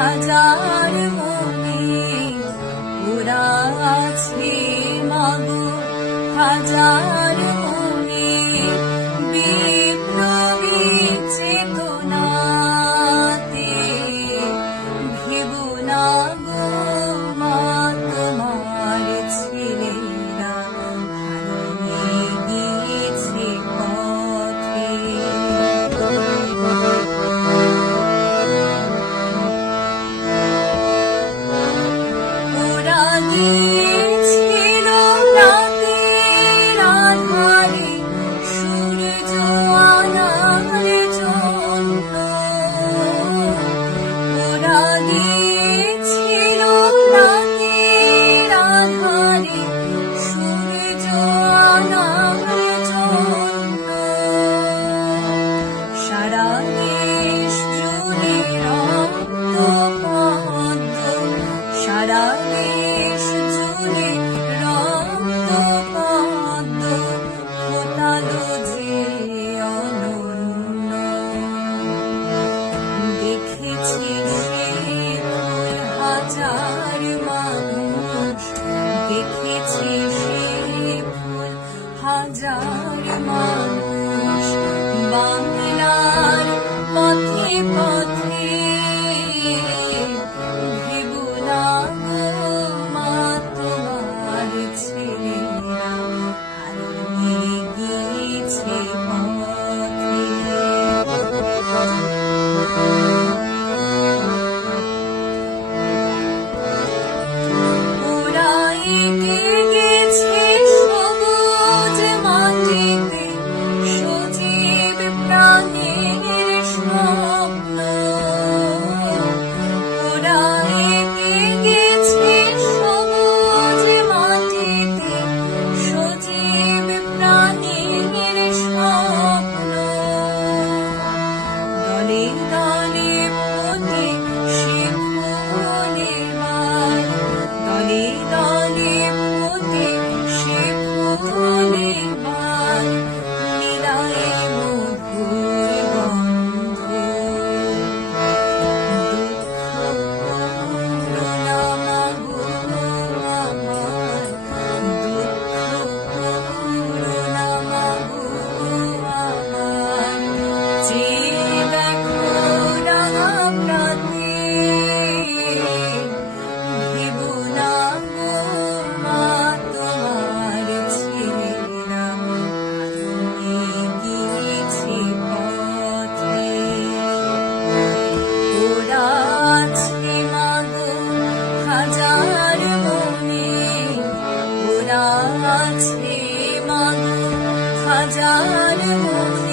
হাজার মনে ওরা আছে মাগো, হাজার মনে বিপ্লবী চেতনাতে ভেবো না গো মা তোমার ছেলেরা হারিয়ে গিয়েছে পথে। ওরা গিয়েছিল রাতের আধারে সূর্য আনার জন্য, ওরা গিয়েছিল রাতের আধারে সূর্য আনার জন্য। সারা দেশ জুড়ে রক্তপদ্ম, সারা দেশ জুড়ে রক্তপদ্ম ফোটালো যে অনন্য। দেখেছি সে ফুল হাজার মানুষ, দেখেছি সে ফুল হাজার মানুষ বাংলার পথে পথে। ভেবো না গো মা তোমার ছেলেরা হারিয়ে গিয়েছে পথে। ওরা এঁকে গেছে সবুজ মাটিতে সজীব প্রাণের স্বপ্ন, ওরা এঁকে গেছে সবুজ মাটিতে সজীব প্রাণের স্বপ্ন। দলে দলে ফোটে সে ফুল এবার, দলে দলে ফোটে সে ফুল এবার মিলায়ে মধুর গন্ধ। দুঃখ করুণা মাগো আমার, দুঃখ করুণা মাগো আমার, চেয়ে দেখো রাঙা প্রাতে। ভেবো না গো মা তোমার ছেলেরা হারিয়ে গিয়েছে পথে। ওরা আছে মাগো হাজার মনে, ওরা আছে মাগো হাজার মনে